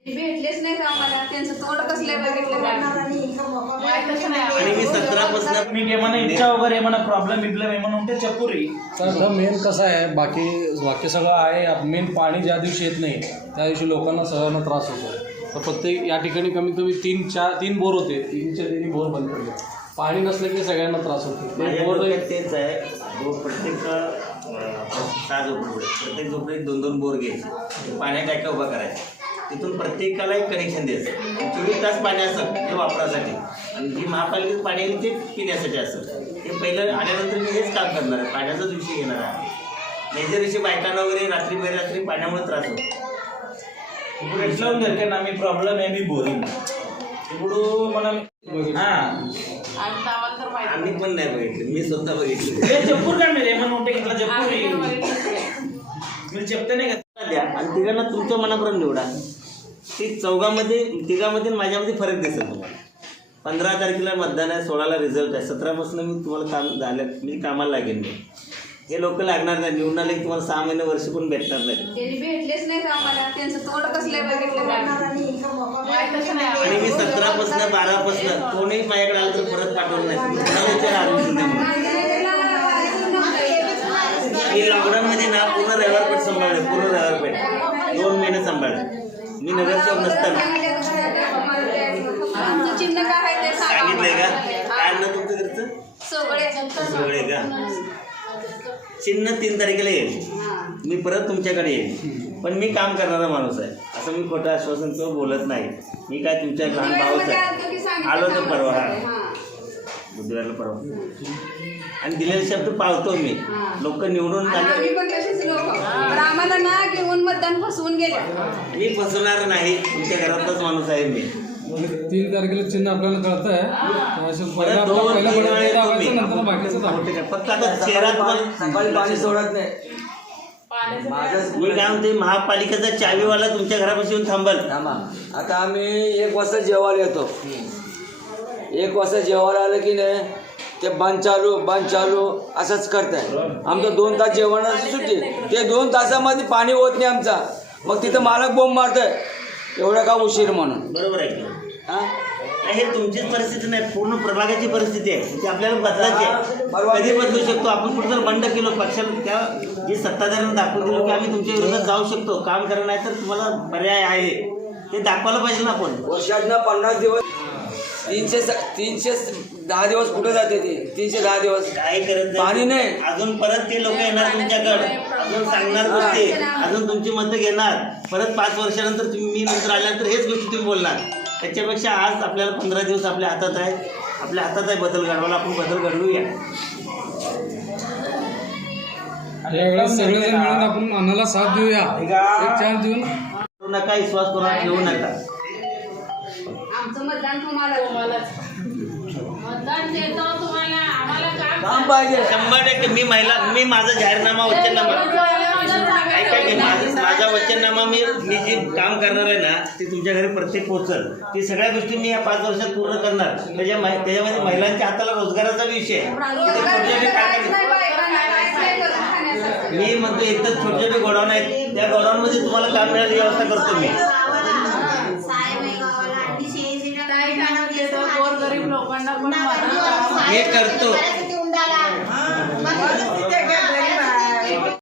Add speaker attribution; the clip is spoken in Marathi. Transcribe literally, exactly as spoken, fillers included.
Speaker 1: भेटलेच नाही आम्हाला, त्यांचं तोंड कसलं बघितलं
Speaker 2: आणि मी सतरा पासून
Speaker 3: मी म्हणा इच्छा वगैरे म्हणा प्रॉब्लेम बिब्लेम आहे म्हणून ते चपुरी.
Speaker 4: तर मेन कसं आहे, बाकी बाकी सगळं आहे. मेन पाणी ज्या दिवशी येत नाही त्या दिवशी लोकांना सगळ्यांना त्रास होतो. तर प्रत्येक या ठिकाणी कमीत कमी तीन चार तीन बोर होते, तीनच्या तिन्ही बोर बंद पडले. पाणी नसलं की सगळ्यांना त्रास होतो. ते बोर
Speaker 2: तेच आहे, जो प्रत्येक सहा झोपडी प्रत्येक झोपडीत दोन दोन बोर घ्यायचे, पाण्या टाक्या उभा करायचा, तिथून प्रत्येकाला एक कनेक्शन द्यायचं. चोवीस तास पाणी असं ते वापरासाठी, आणि जी महापालिकेचं पाणी आहे ते पिण्यासाठी असं. हे पहिलं आल्यानंतर मी हेच काम करणार आहे, पाण्याचाच विषय घेणार आहे. मेजर विषय बायकांना वगैरे रात्री बेरात्री पाण्यामुळे त्रास होतो.
Speaker 3: लावून घेते ना मी प्रॉब्लेम आहे मी बोरिंग इकडून मला हां
Speaker 2: आम्ही पण नाही बघितले, मी स्वतः बघितले.
Speaker 3: हे चपूर काय मी रेमन मोठे घेतला चपुरी मी चपते नाही घेतला
Speaker 2: द्या आणि तिघांना तुमच्या मनाप्रमाणे निवडा. ती चौघामध्ये तिघामध्ये माझ्यामध्ये फरक दिसेल तुम्हाला. पंधरा तारखेला मतदान आहे, सोळाला रिझल्ट आहे, सतरापासून मी तुम्हाला काम झालं म्हणजे कामाला लागेल. मी हे लोक लागणार नाही, निवडून आले तुम्हाला सहा महिने वर्ष पण भेटणार नाही.
Speaker 1: त्यांनी भेटलेच नाही आम्हाला, त्यांचं तोंड कसलं बघितलं
Speaker 2: आणि मी सतरापासून बारापासून कोणीही माझ्याकडे आलं तर परत पाठवलं नाही. मला विचार आलं मी लॉकडाऊनमध्ये ना पूर्ण रविवारपेठ सांभाळले, पूर्ण रविवारपेठ दोन महिने सांभाळले मी नगरसेवक नसताना.
Speaker 1: चिन्ह काय आहे ते
Speaker 2: सांगितलंय का काय ना तुमचं घरचं
Speaker 1: सगळे
Speaker 2: सगळे का चिन्ह तीन तारखेला येईल. मी परत तुमच्याकडे येईल, पण मी काम करणारा माणूस आहे. असं मी खोटं आश्वासन किंवा बोलत नाही. मी काय तुमच्या लहान भाऊच आहे. आलो तर परवा हा बुधवारला परवा, आणि दिलेले शब्द पाळतो मी. लोक निवडून
Speaker 1: आम्ही पण तसेच लोक, पण आम्हाला ना घेऊन मतदान फसवून गेले.
Speaker 2: मी फसवणार नाही, तुमच्या घरातलाच माणूस आहे मी.
Speaker 4: तीन तारखेला चिन्ह आपल्याला कळतं आहे.
Speaker 2: परत दोन तीन वेळेस तुम्ही
Speaker 4: नंतर बाकीचं दाखवते.
Speaker 2: फक्त आता चेहरा
Speaker 5: सकाळी पाणी सोडत नाही.
Speaker 2: मी काय म्हणते, महापालिकेचा चावीवाला तुमच्या घरापाशी येऊन थांबल.
Speaker 5: आता आम्ही एक वाजता जेवायला येतो. एक वाजता जेवायला आलं की नाही ते बंद चालू बंद चालू असंच करताय. आमचं दोन तास जेवणाची सुट्टी, ते दोन तासामध्ये पाणी होत नाही आमचा. मग तिथं मालक बोंब मारतोय एवढा का उशीर म्हणून.
Speaker 2: बरोबर आहे का? हे तुमचीच परिस्थिती नाही, पूर्ण प्रभागाची परिस्थिती आहे. ती आपल्याला बदलायची आहे. कधी बदलू शकतो आपण. कुठं जर बंड केलो पक्षाला, त्या जी सत्ताधाऱ्यांना दाखवून दिलं की आम्ही तुमच्या विरोधात जाऊ शकतो, काम करा, नाही तर तुम्हाला पर्याय आहे ते दाखवायला पाहिजे ना आपण.
Speaker 5: वर्षातनं पन्नास दिवस तीनशे तीनशे दहा दिवस कुठे जाते ते तीनशे दहा दिवस
Speaker 2: काय करत
Speaker 5: पाणी नाही.
Speaker 2: अजून परत ते लोक येणार तुमच्याकडे, अजून सांगणार गोष्टी, अजून तुमची मतं घेणार. परत पाच वर्षानंतर तुम्ही मी नंतर आल्यानंतर हेच गोष्टी तुम्ही बोलणार. त्याच्यापेक्षा आज आपल्याला पंधरा दिवस आपल्या हातात आहे, आपल्या हातात आहे बदल घडवायला. आपण बदल घडवूया.
Speaker 4: यावेळेस सगळेजण मिळून आपण अन्नाला साथ देऊया, एक चान्स देऊन.
Speaker 2: करू नका, विश्वास कोणाला ठेवू नका.
Speaker 1: आमचं मतदान तुम्हाला मतदान देतो तुम्हाला, आम्हाला
Speaker 5: काम पाहिजे.
Speaker 2: शंभर टक्के मी महिला मी माझा जाहीरनामा वचननामा ऐका की माझा माझा वचननामा मी मी जे काम करणार आहे ना ते तुमच्या घरी प्रत्येक पोहोचल. ती सगळ्या गोष्टी मी या पाच वर्षात पूर्ण करणार. त्याच्या त्याच्यामध्ये महिलांच्या हाताला रोजगाराचा विषय आहे. मी म्हणतो एकच छोटे छोटे गोडाऊन आहेत, त्या गोडाऊनमध्ये तुम्हाला काम मिळायची व्यवस्था करतो मी.
Speaker 1: गरीब लोकांना पण
Speaker 2: हे करतो.